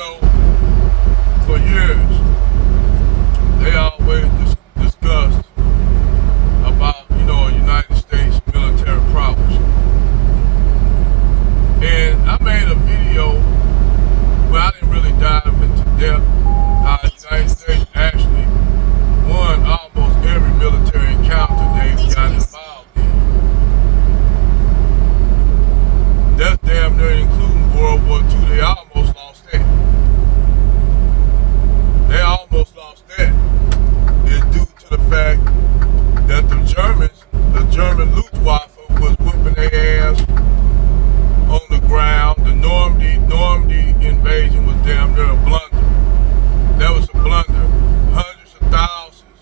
know, for years, they always discussed about, United States military prowess. And I made a video where I didn't really dive into depth how the United States actually won almost every military encounter they got involved in. That's damn near including World War II. They almost lost that. They almost lost that. It's due to the fact that the German Luftwaffe was whooping their ass on the ground. The Normandy invasion was damn near a blunder. That was a blunder. Hundreds of thousands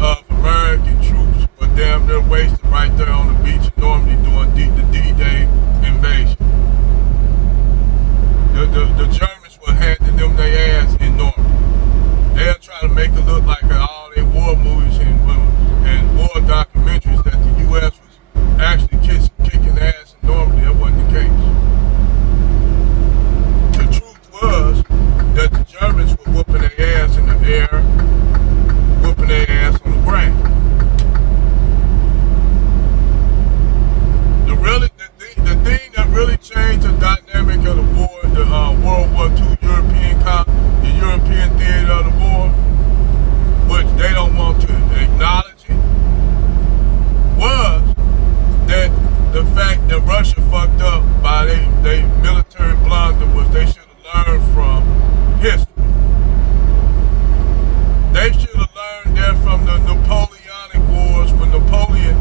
of American troops were damn near wasted right there on the beach in Normandy during the D-Day invasion. The Germans were handing them their ass in Normandy. They'll try to make it look like all their war movies and war documentaries that the U.S. was actually kicking ass in Normandy. That wasn't the case. The truth was that the Germans were whooping their ass in the air, whooping their ass on the ground. The thing that really changed the dynamic of the war, the World War II the European theater of the war, which they don't want to acknowledge it, was that the fact that Russia fucked up by their military blunder was they should have learned from history. They should have learned that from the Napoleonic Wars when Napoleon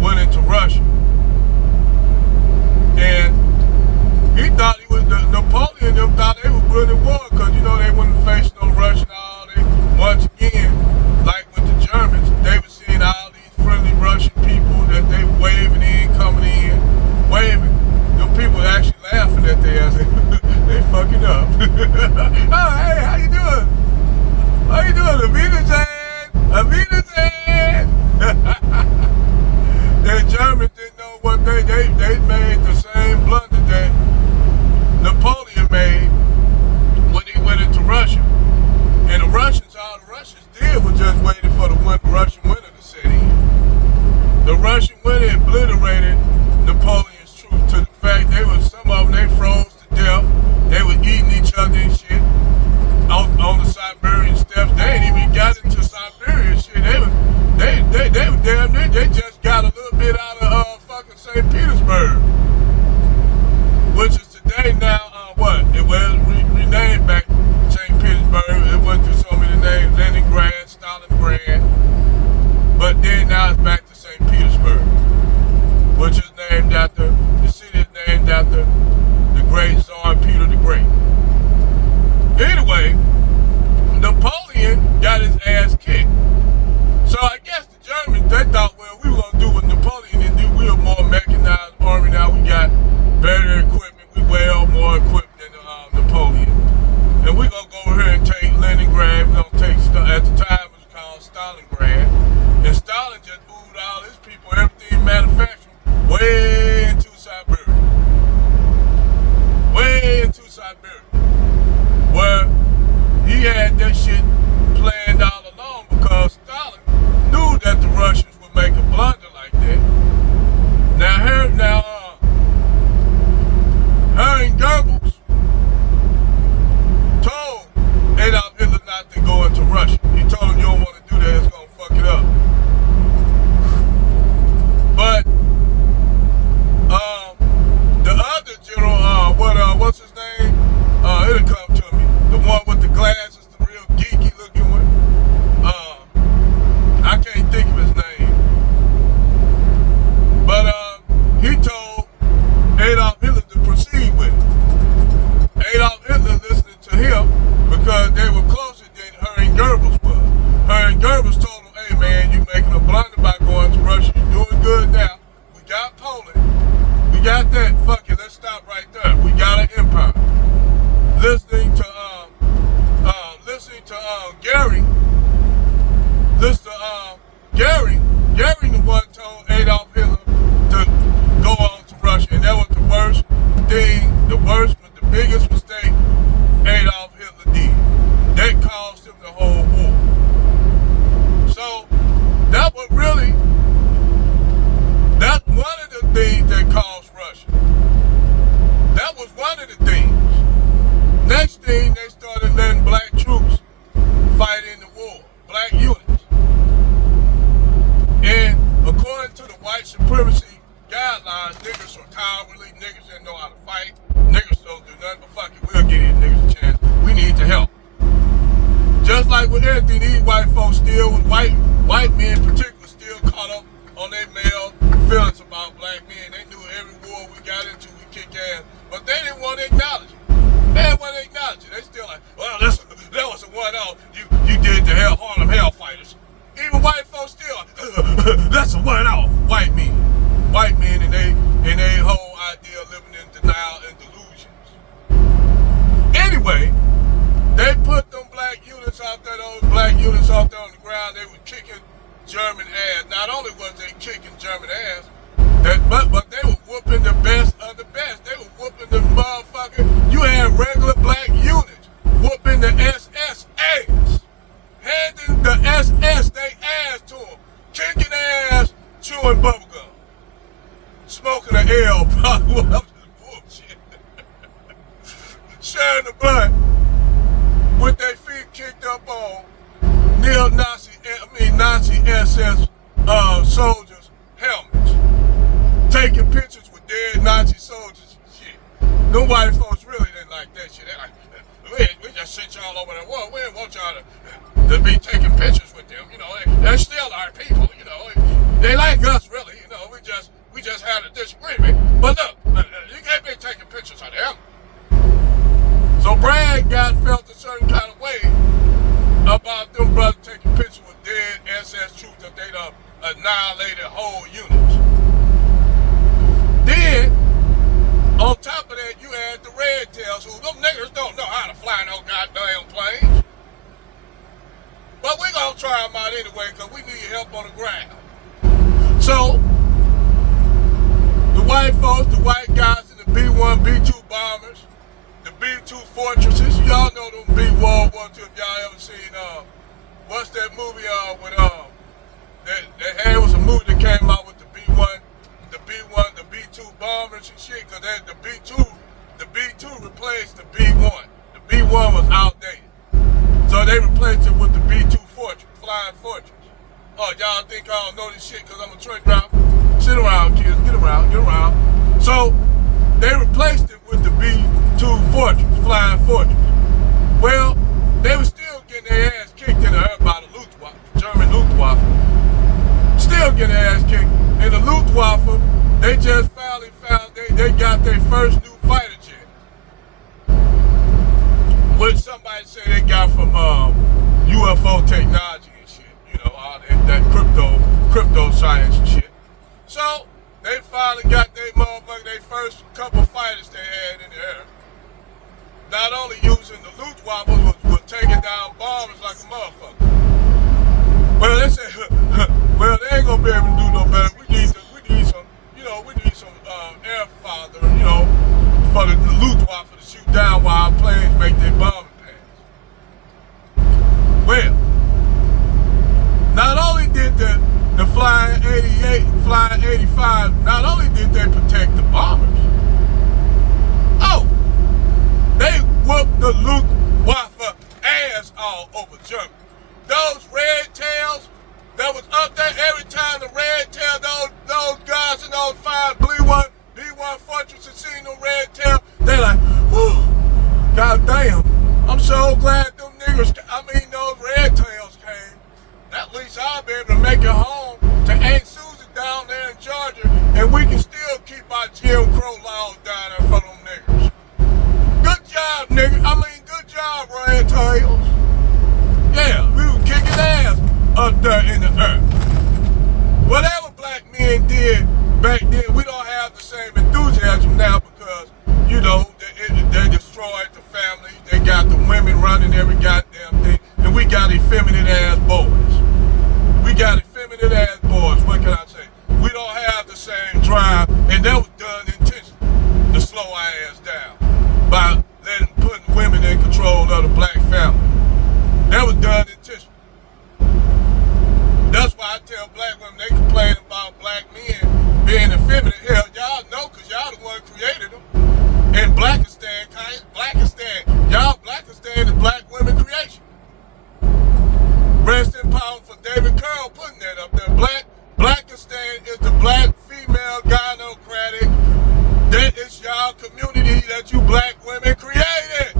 went into Russia. And he thought Napoleon them thought they were good at war because, they wouldn't face no Russian all day. Once again, like with the Germans, they were seeing all these friendly Russian people that they waving in, coming in, waving. Them people actually laughing at their ass. They fucking up. Oh, hey, how you doing? How you doing? Avita Zan! The Germans didn't know what they made the same blunder that Napoleon made when he went into Russia. And all the Russians did was just waited for the Russian winter to set in. The Russian winter obliterated Napoleon's troops to the fact some of them, they froze to death. They were eating each other and shit on the Siberian steppes. They ain't even got into Siberia shit. They were damn near, they just got a little bit out of fucking St. Petersburg, which is today now, it was renamed back St. Petersburg. It went through so many names, Leningrad, Stalingrad, but then now it's back to St. Petersburg, which is named after, the city is named after the great Tsar Peter the Great. Anyway, Napoleon got his ass kicked. So I guess the Germans, they thought, well, we were going to do what Napoleon didn't do. We were more mechanized army now. We got better equipment. We well more equipped than Napoleon. And we're going to go over here and take Leningrad. We're going to take, at the time it was called Stalingrad. And Stalin just moved all his people, everything manufactured, way into Siberia. Way into Siberia. Where he had that shit planned all along because Stalin knew that the Russians would make a blunder like that. Now, Herring Goebbels told Adolf Hitler not to go into Russia. He told him, you don't want to do that, it's going to fuck it up. But the other general, what's his name? It'll come to me. The one with the glasses, the real geeky looking one. I can't think of his name. But he told Adolf Hitler to proceed with it. Adolf Hitler listening to him because they were closer than Herring Goebbels was. Herring Goebbels told him, hey man, you making a blunder by going to Russia. You're doing good now. We got Poland. We got that. Fuck it, let's stop right there. We got an empire. Listening to Gary. Gary the one told Adolf Hitler to go on to Russia, and that was the worst thing, the biggest mistake Adolf Hitler everything. These white folks still, white men in particular, still caught up on their male feelings about black men. They knew every war we got into, we kicked ass, but they didn't want to acknowledge it. They didn't want to acknowledge it. They still like, well, that was a one-off. You did the Harlem Hellfighters. Even white folks still, that's a one-off. White men and they whole idea of living in denial and delusions. Anyway, they put them black units out there, those black units out there on the ground. They were kicking German ass. Not only was they kicking German ass, but they were whooping the best of the best. They were whooping the motherfucker. You had regular black units whooping the SS ass. Handing the SS they ass to them. Kicking ass, chewing bubblegum. Smoking an L, probably was bullshit. Sharing the blunt with their feet kicked up on Nazi SS soldiers' helmets. Taking pictures with dead Nazi soldiers and shit. Them white folks really didn't like that shit. They like, we just sent y'all over there. Well, we didn't want y'all to be taking pictures with them. You know, they're still our people. You know, they like us really. You know, we just had a disagreement. But look, you can't be taking pictures of them. So Bragg felt a certain kind of way about them brothers taking pictures with dead SS troops that they done annihilated whole units. Then, on top of that, you had the Red Tails, who them niggas don't know how to fly no goddamn planes. But we gonna try them out anyway, because we need help on the ground. So, the white folks, the white guys in the B-1, B-2 bombers, the B-2 fortresses, y'all know them B-World War II, if y'all ever seen, what's that movie with, there was a movie that came out with the B-1, the B-2 bombers and shit, because the B-2 replaced the B-1. The B-1 was outdated. So they replaced it with the B-2 fortress, flying fortress. Oh, y'all think I don't know this shit because I'm a truck driver? Sit around, kids, get around. So they replaced it with the B-2 fortress, flying fortress. Well, they were still getting their ass kicked in the air by the Luftwaffe, German Luftwaffe. Still getting their ass kicked. And the Luftwaffe, they just finally found they got their first new fighter jet. Which somebody say they got from UFO technology and shit. You know, all that crypto science and shit. So, they finally got their first couple fighters they had in the air. Not only using the Luftwaffe, was taking down bombers like a motherfucker. Well, they said, well, they ain't gonna be able to do no better. We need some air father, for the Luftwaffe to shoot down while our planes make their bombing pass. Well, not only did the Flying 88, Flying 85, not only did they protect the bombers, they whooped the Luftwaffe ass all over Germany. Those red tails that was up there every time the red tail, those guys in those 5 B-1 fortresses seen them red tail, they like, whew, god damn, I'm so glad them niggas, those red tails came. At least I'll be able to make it home to Aunt Susan down there in Georgia, and we can still keep our Jim Crow laws down there for them niggas. Good job, nigga. Good job, red tails. Yeah, we were kicking ass up there in the earth. Whatever black men did back then, we don't have the same enthusiasm now because, they destroyed the family. They got the women running every goddamn thing, and we got effeminate ass boys. What can I say? We don't have the same drive, and that was done intentionally to slow our ass down by putting women in control of the black family. That was done intentionally. That's why I tell black women, they complain about black men being effeminate. Hell, y'all know because y'all the one created them. And Blackistan is black women creation. Rest in power for David Carl putting that up there. Blackistan is the black female gynocratic. That is y'all community that you black women created.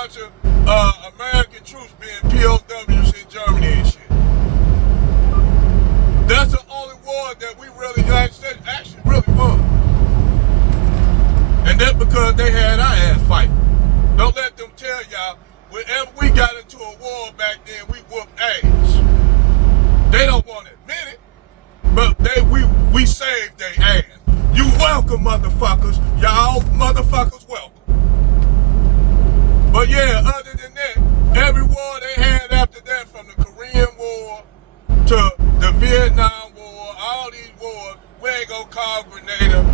bunch of American troops being POWs in Germany and shit. That's the only war that we really, United States actually really won. And that's because they had our ass fighting. Don't let them tell y'all, whenever we got into a war back then, we whooped ass. They don't want to admit it, but we saved their ass. You welcome, motherfuckers. Y'all motherfuckers welcome. But yeah, other than that, every war they had after that, from the Korean War to the Vietnam War, all these wars, we ain't gonna call Grenada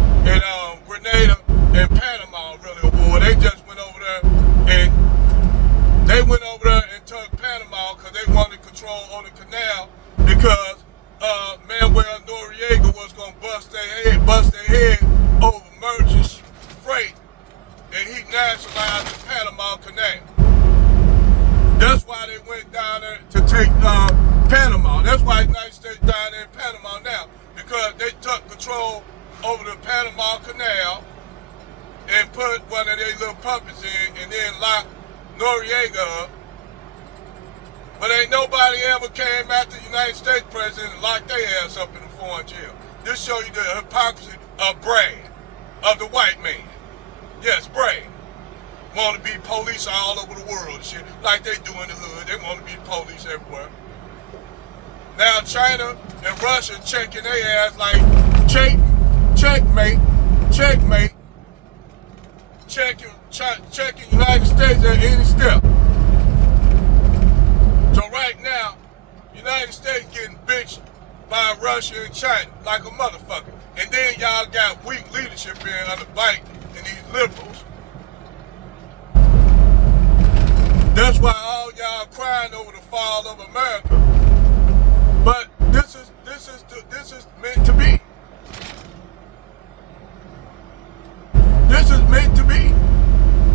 and Panama really a war. They just went over there and took Panama because they wanted control on the canal, because Manuel Noriega was gonna bust their head over merchant freight, and he nationalized the Panama Canal. That's why they went down there to take Panama. That's why the United States down there in Panama now, because they took control over the Panama Canal and put one of their little puppets in, and then locked Noriega up. But ain't nobody ever came after the United States president and locked their ass up in a foreign jail. This show you the hypocrisy of Brad, of the white man. Yes, Brad. Want to be police all over the world and shit, like they do in the hood. They want to be police everywhere. Now China and Russia checking their ass like, checkmate, checking United States at any step. So right now, United States getting bitched by Russia and China like a motherfucker. And then y'all got weak leadership in under Biden and these liberals. That's why all y'all crying over the fall of America. But this is meant to be. This is meant to be.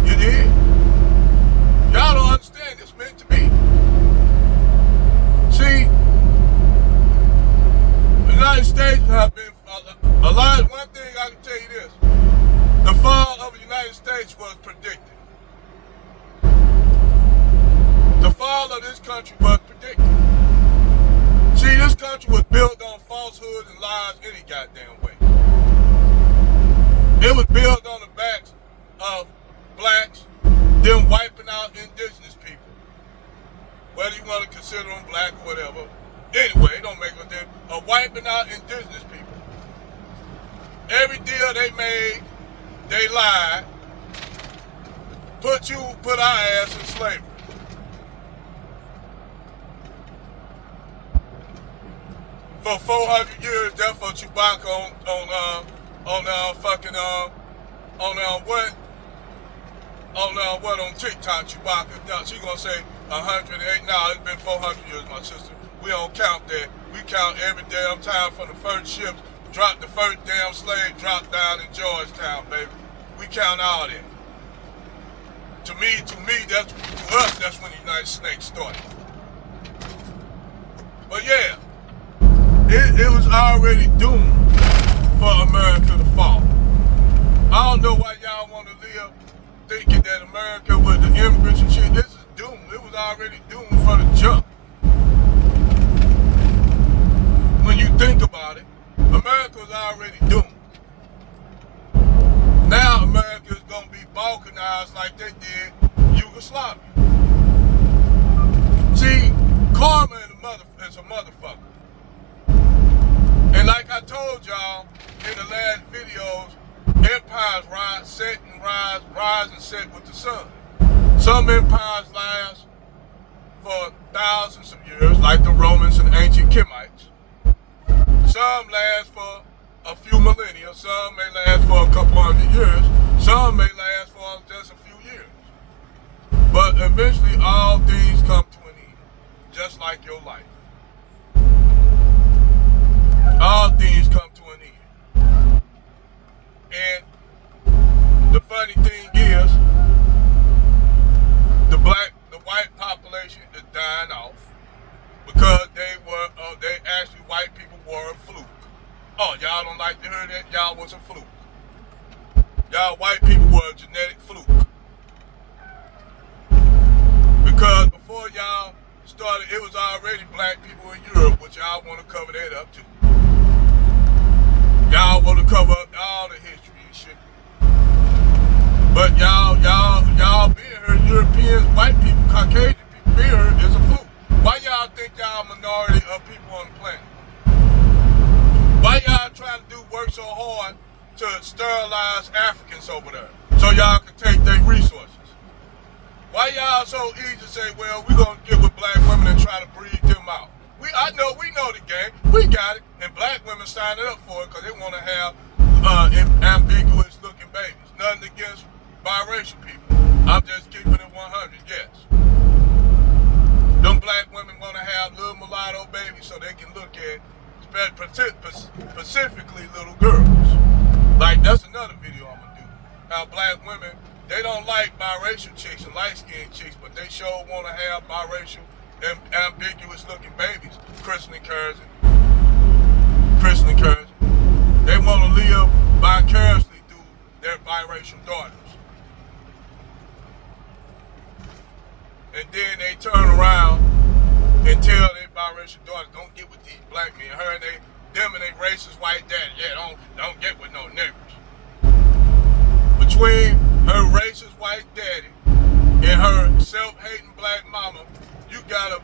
You did? Y'all don't understand. It's meant to be. See, the United States have been a lot. One thing I can tell you this: the fall of the United States was predicted. The fall of this country was predicted. See, this country was built on falsehood and lies any goddamn way. It was built on the backs of blacks, them wiping out indigenous people. Whether you want to consider them black or whatever. Anyway, it don't make a difference. Wiping out indigenous people. Every deal they made, they lied. Put our ass in slavery. For 400 years, that's what Chewbacca on TikTok, Chewbacca. Now she gonna say 108. No, it's been 400 years, my sister. We don't count that. We count every damn time from the first ships, the first damn slave dropped down in Georgetown, baby. We count all that. To us, that's when the United States started. But yeah, it was already doomed for America to fall. I don't know why y'all want to live thinking that America with the immigrants and shit, this is doomed. It was already doomed for the jump. When you think about it, America was already doomed. Now America is going to be balkanized like they did Yugoslavia. See, karma is a motherfucker. And like I told y'all in the last videos, empires rise and set with the sun. Some empires last for thousands of years, like the Romans and ancient Kemites. Some last for a few millennia, some may last for a couple hundred years, some may last for just a few years. But eventually all things come to an end, just like your life. All things come to an end. And the funny thing is, the white population is dying off because white people were a fluke. Oh, y'all don't like to hear that? Y'all was a fluke. Y'all white people were a genetic fluke. started, it was already black people in Europe, which y'all want to cover that up too. Y'all want to cover up all the history and shit. But y'all being here, Europeans, white people, Caucasian people being here is a fluke. Why y'all think y'all a minority of people on the planet? Why y'all trying to do work so hard to sterilize Africans over there so y'all can take their resources? Why y'all so easy to say, well, we're going to get with black women and try to breed them out? We know the game. We got it. And black women signing up for it because they want to have ambiguous looking babies. Nothing against biracial people. I'm just keeping it 100, yes. Them black women want to have little mulatto babies so they can look at specifically little girls. Like, that's another video I'm going to do. How black women, they don't like biracial chicks and light-skinned chicks, but they sure want to have biracial and ambiguous looking babies. Christening Curzon. They want to live vicariously through their biracial daughters. And then they turn around and tell their biracial daughters, don't get with these black men. Her and them and they racist white daddy. Yeah, don't get with no niggers. Between her racist white daddy and her self-hating black mama, you got a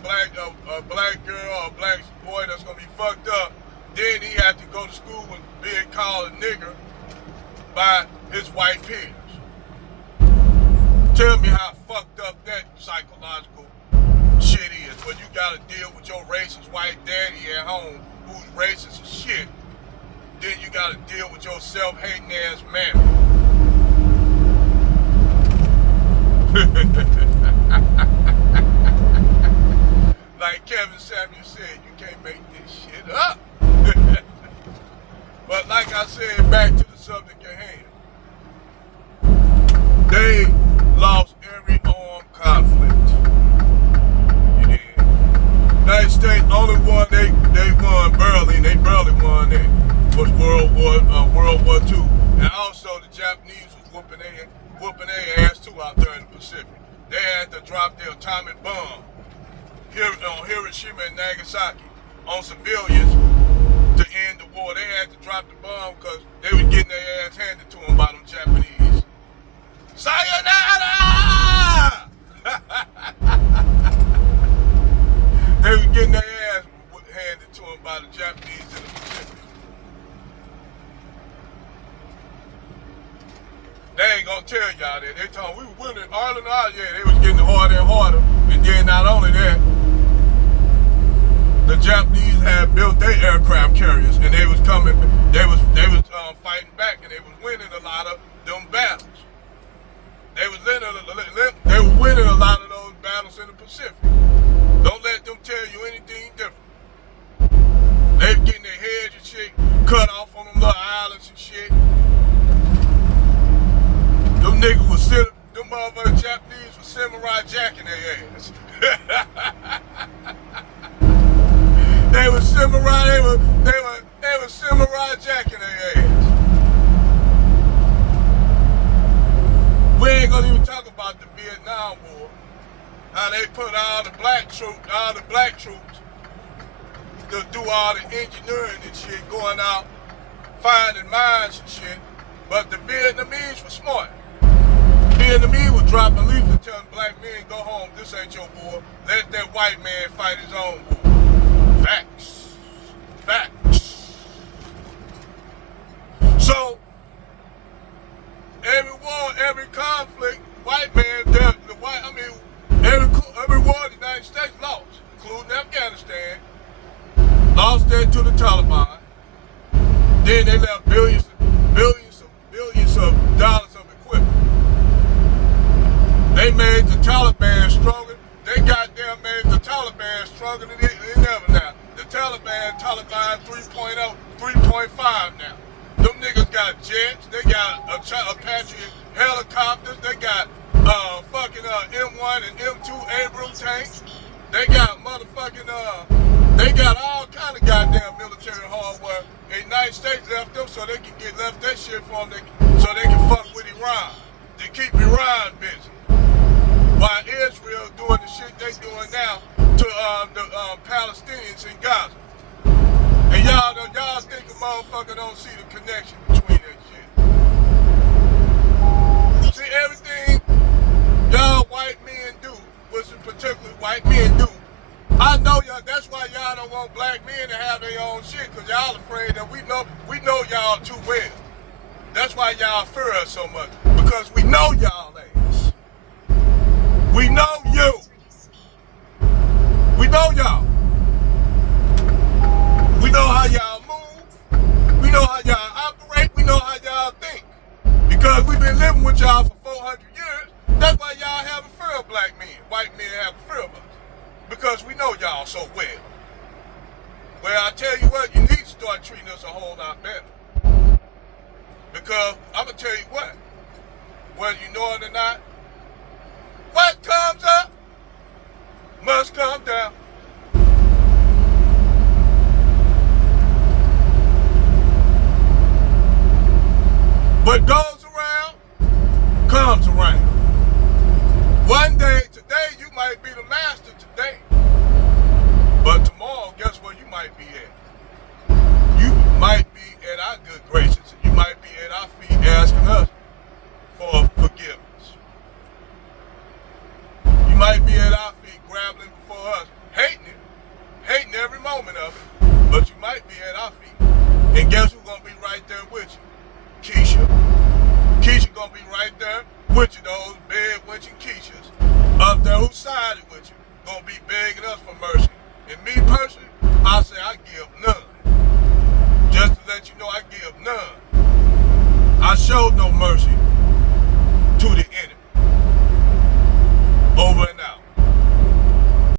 black girl or a black boy that's gonna be fucked up. Then he had to go to school and being called a nigger by his white peers. Tell me how fucked up that psychological shit is. When you gotta deal with your racist white daddy at home who's racist as shit, then you gotta deal with your self-hating ass mammy. Like Kevin Samuel said, you can't make this shit up. But like I said, back to the subject at hand. They lost every armed conflict. You did. United States, only one they won barely, and they barely won that, was World War II. And also the Japanese was whooping their ass too out there in the Pacific. They had to drop their atomic bomb here on Hiroshima and Nagasaki on civilians to end the war. They had to drop the bomb because they were getting their ass handed to them by them Japanese. Sayonara! They were getting their ass handed to them by the Japanese in the Pacific. They ain't gonna tell y'all that. They told them we were winning Ireland out. Yeah, they was getting harder and harder. And then not only that, the Japanese had built their aircraft carriers, and they was coming. They was fighting back, and they was winning a lot of them battles. They were winning a lot of those battles in the Pacific. Don't let them tell you anything different. They was getting their heads and shit cut off on them little islands and shit. Them niggas was them motherfucking Japanese was samurai jacking their ass. They were samurai jacking their ass. We ain't gonna even talk about the Vietnam War. How they put all the black troops to do all the engineering and shit, going out, finding mines and shit. But the Vietnamese were smart. Vietnamese was dropping leaflets telling black men, go home, this ain't your war. Let that white man fight his own war. Facts. So, every war, every conflict, white man, every war the United States lost, including Afghanistan, lost that to the Taliban. Then they left billions of dollars of equipment. They made the Taliban stronger. They goddamn made the Taliban stronger than they ever now. The Taliban 3.0, 3.5 now. Them niggas got jets. They got Apache helicopters. They got M1 and M2 Abrams tanks. They got they got all kind of goddamn military hardware. The United States left them so they can left that shit for them so they can fuck with Iran. They keep Iran busy. While Israel doing the shit they doing now motherfucker don't see the connection between that shit. See, everything y'all white men do, which in particular white men do, I know y'all, that's why y'all don't want black men to have their own shit, because y'all afraid that we know y'all too well. That's why y'all fear us so much, because we know y'all ass. We know you. We know y'all. We know how y'all move. We know how y'all operate. We know how y'all think. Because we've been living with y'all for 400 years. That's why y'all have a fear of black men. White men have a fear of us. Because we know y'all so well. Well, I tell you what, you need to start treating us a whole lot better. Because I'm going to tell you what, whether you know it or not, what comes up must come down. What goes around, comes around. One day, today, you might be the master today. But tomorrow, guess where you might be at? You might be at our good graces. You might be at our feet asking us for forgiveness. You might be at our feet grabbing before us, hating every moment of it. But you might be at our feet. And guess who's going to be right there with you? Keisha. Keisha gonna be right there with you, those bed witching Keishas. Up there who sided with you, gonna be begging us for mercy. And me personally, I say I give none. Just to let you know I give none. I showed no mercy